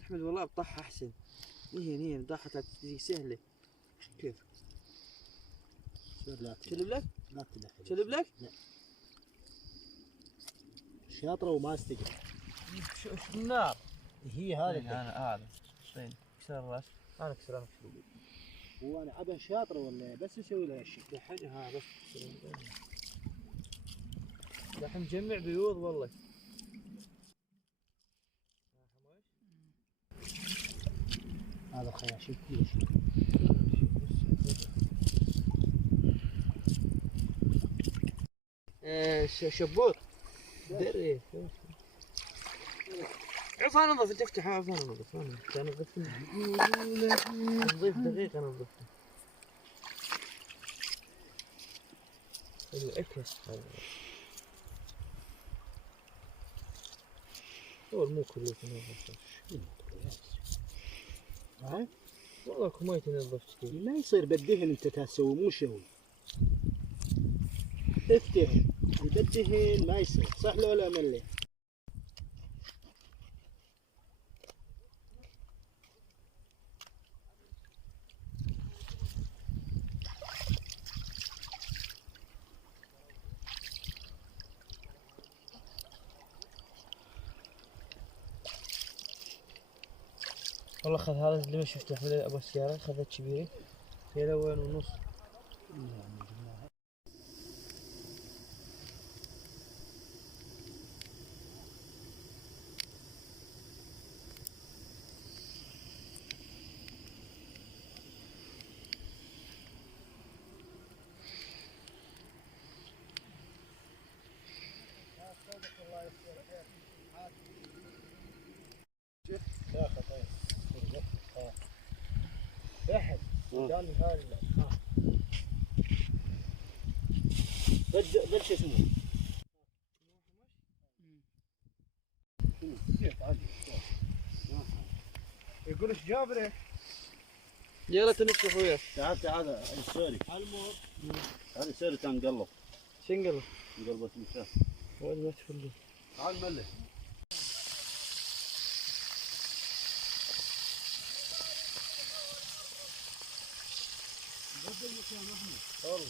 احمد والله بطحها احسن. هي بطحها سهله. كيف؟ شلب لك؟ لا تلح. شلب لك؟ لا. شاطره وما استقر. شو النار؟ هي هذه. انا اعلم. شين كسر الراس. انا كسر هو انا ابى شاطره ولا بس اسوي لها شيء؟ الحين ها بس الحين مجمع بيوض والله. هذا خياشيم كلش. شبوط دري. عفوا انظف تفتحها. عفوا انظف انا نظفت نظيف دقيقه نظفته. الاكس هو مو كله تنظف. ها؟ والله ما يتنظف كثير. ما يصير بالدهن انت تسوي مو شوي. افتح بالدهن ما يصير صح لو لا ملي. والله خذ هذا اللي ما شفته احمد ابو السياره خذت كبيره كيلو وين ونص. بحث قال لي هذا بد شو اسمه؟ يقول ايش جابره؟ يلا تنفس اخويا. تعال هذا السوري. هذا السوري كان مقلب. شو نقلب؟ مقلبة المشاة. وين ما تفلي؟ تعال ملح. بدل المكان احمد. والله.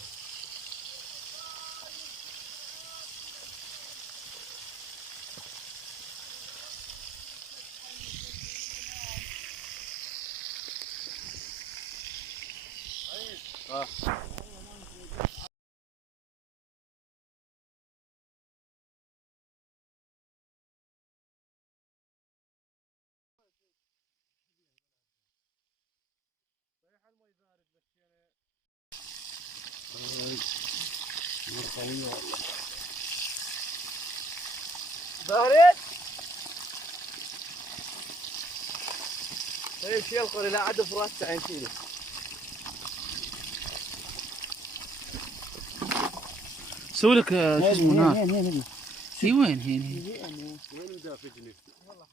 بارد. طيب شيل القري لا عاد فراس تعين شيله. سوي لك شو اسمه نار. وين وين هي؟ وين مدافجني؟ والله